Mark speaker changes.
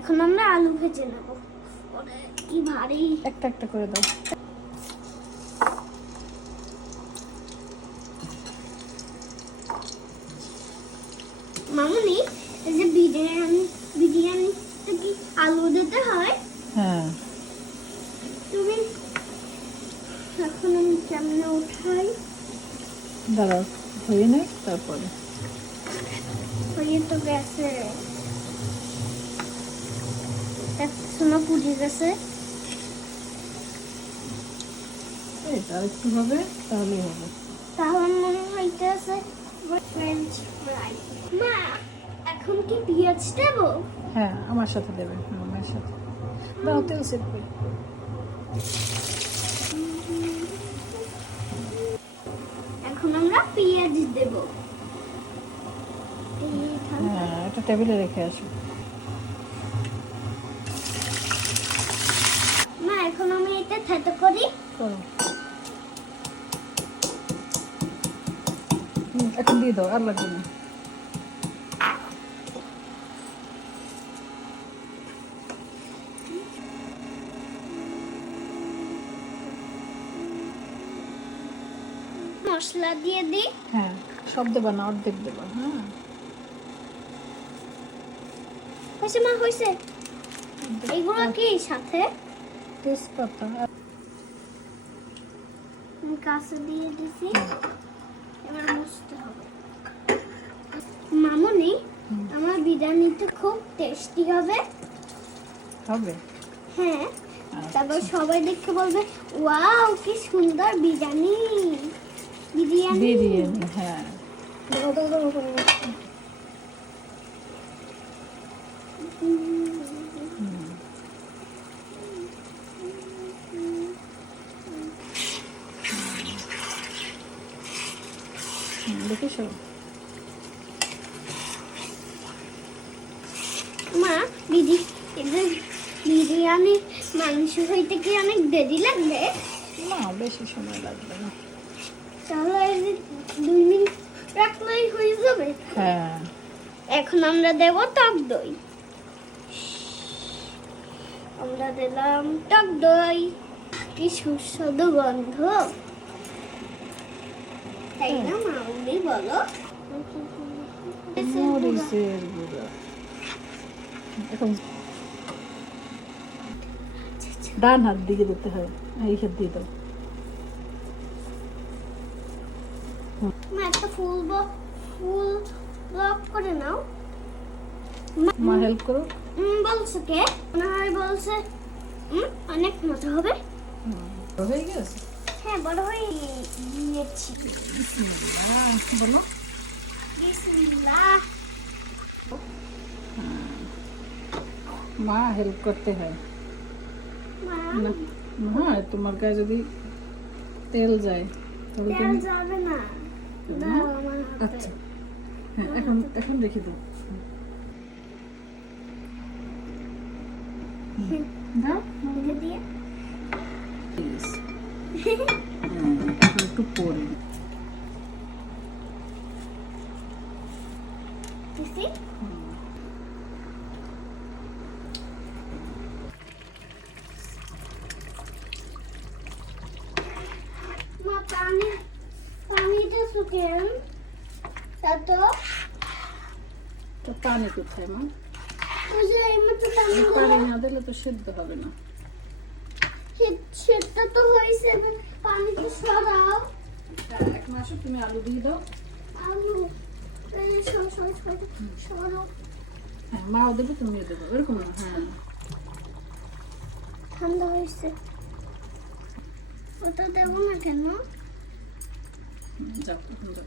Speaker 1: এখন আমরা আলু ভেজে নেব। কি ভারী।
Speaker 2: একটা একটা করে দাও।
Speaker 1: মামুনি এই যে বিরিয়ানি বিরিয়ানিতে কি আলু দিতে হয়?
Speaker 2: হ্যাঁ।
Speaker 1: তুমি এখন আমি কেমনে উঠাই?
Speaker 2: দাঁড়াও ধুয়ে নে তারপরে।
Speaker 1: হয়ে তো গেছে। শোনা পুড়ে গেছে?
Speaker 2: এটা একটু হবে তাহলেই হবে।
Speaker 1: তাহলে মনে হইতেছে ফ্রেঞ্চ ফ্রাই মা এখন কি পেঁয়াজ দেবো?
Speaker 2: হ্যাঁ আমার সাথে দেবে আমার সাথে। দাও তেল সেট করে।
Speaker 1: এখন আমরা পেঁয়াজ দেব।
Speaker 2: হ্যাঁ এটা টেবিলে রেখে আসো
Speaker 1: মা এখন আমি এটা থেতো করি।
Speaker 2: এখন দিয়ে দাও আর লাগবে না।
Speaker 1: মশলা দিয়ে দিই।
Speaker 2: হ্যাঁ সব দেবা না অর্ধেক দেবা হ্যাঁ।
Speaker 1: হয়েছে মা হয়েছে। এইগুলো কি সাথে?
Speaker 2: তেজপাতা
Speaker 1: কাছে দিয়ে দিছি। এবার মুছতে হবে। মামুনি। আমার বিরিয়ানিটা খুব টেস্টি হবে।
Speaker 2: হবে?
Speaker 1: হ্যাঁ।
Speaker 2: আচ্ছা।
Speaker 1: তারপর সবাই দেখে বলবে ওয়াও কি সুন্দর বিরিয়ানি। বিরিয়ানি।
Speaker 2: বিরিয়ানি হ্যাঁ। দেখেছ
Speaker 1: মা দিদি বিরিয়ানি মাংস হইতে কি অনেক দেরি লাগবে?
Speaker 2: না বেশি সময় লাগবে না।
Speaker 1: তাহলে দুই মিনিট রাখলেই হয়ে যাবে।
Speaker 2: হ্যাঁ।
Speaker 1: এখন আমরা দেব টক দই। আমরা দিলাম টক দই। কি সুস্বাদু গন্ধ। তাই না মাউলি বলো।
Speaker 2: মরিচের গুঁড়া এখন ডান হাত দিকে দিতে হয় এই হাত দিয়ে দাও।
Speaker 1: মা একটা ফুল ফুল ব্লক করে নাও।
Speaker 2: মা হেল্প করো।
Speaker 1: বলছে কে? হয় বলছে অনেক মজা হবে।
Speaker 2: হয়ে গেছে।
Speaker 1: হ্যাঁ বড় হয়ে গিয়েছি
Speaker 2: বলো মা হেল্প করতে হয়। হ্যাঁ তোমার গায়ে যদি তেল যায় তাহলে
Speaker 1: তেল যাবে না।
Speaker 2: আচ্ছা। হ্যাঁ এখন এখন রেখে দাও। দাও
Speaker 1: দিয়ে।
Speaker 2: এখন একটু পরে
Speaker 1: পানি পানিটা শুকেন তা তো
Speaker 2: পানি কোথায় মা?
Speaker 1: পানি
Speaker 2: না দিলে তো সেদ্ধ হবে না।
Speaker 1: সেটা তো হয়েছে। পানিটা সরাও
Speaker 2: এখন আসো তুমি আলু দিয়ে দাও
Speaker 1: আলু সরাও
Speaker 2: হ্যাঁ মাও দেবে তুমিও দেবে এরকম হ্যাঁ।
Speaker 1: ঠান্ডা হয়েছে। ওটা দেবো না কেন?
Speaker 2: যাও যাও।